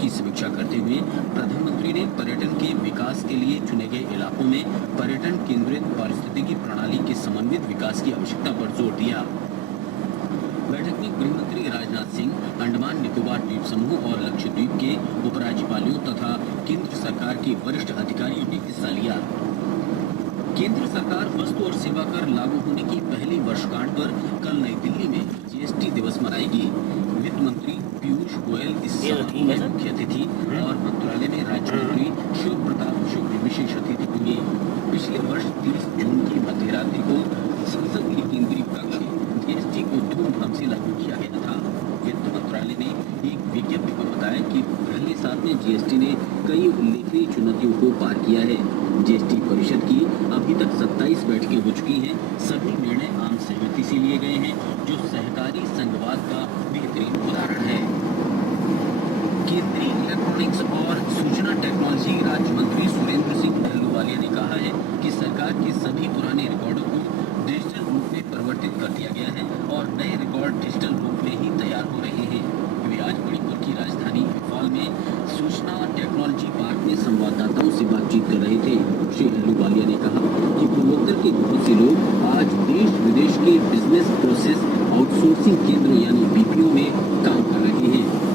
की समीक्षा करते हुए प्रधानमंत्री ने पर्यटन के विकास के लिए चुने गए इलाकों में पर्यटन केंद्रित पारिस्थितिकी प्रणाली के समन्वित विकास की आवश्यकता पर जोर दिया। बैठक में गृह मंत्री राजनाथ सिंह, अंडमान निकोबार द्वीप समूह और लक्षद्वीप के उपराज्यपालों तथा केंद्र सरकार के वरिष्ठ अधिकारियों ने हिस्सा लिया। केंद्र सरकार वस्तु और सेवा कर लागू होने की पहली वर्षगांठ पर कल नई दिल्ली में जीएसटी दिवस मनाएगी। वित्त मंत्री पीयूष गोयल इस समारोह में मुख्य अतिथि और मंत्रालय में राज्य मंत्री शिव प्रताप शुक्ल विशेष अतिथि होंगे। पिछले वर्ष 30 जून की मध्यरात्रि को संसद के केंद्रीय कक्ष जीएसटी को धूमधाम से लागू किया गया था। वित्त मंत्रालय ने एक विज्ञप्ति में बताया कि पहले साल में जीएसटी ने कई उल्लेखनीय चुनौतियों को पार किया है। जीएसटी परिषद की अभी तक 27 बैठकें हो चुकी हैं। सभी निर्णय आम सहमति से लिए गए हैं, जो सहकारी संघवाद का बेहतरीन उदाहरण है। केंद्रीय इलेक्ट्रॉनिक्स और सूचना टेक्नोलॉजी राज्य मंत्री सुरेंद्र सिंह अहलूवालिया ने कहा है कि सरकार के सभी पुराने रिकॉर्डों को डिजिटल रूप में परिवर्तित कर दिया गया है और नए रिकॉर्ड डिजिटल रूप में ही तैयार हो रहे हैं। वे आज मणिपुर की राजधानी इंफॉल में सूचना टेक्नोलॉजी पार्क में संवाददाताओं से बातचीत कर रहे थे। श्री अहलूवालिया ने कहा कि पूर्वोत्तर के बहुत से लोग आज देश विदेश के बिजनेस प्रोसेस आउटसोर्सिंग केंद्र यानी बीपीओ में काम कर रहे हैं।